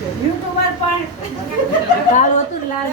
યુટ્યુબર પણ કાળો હતું લાલ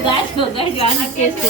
ગાજો ગાજો આને કે છે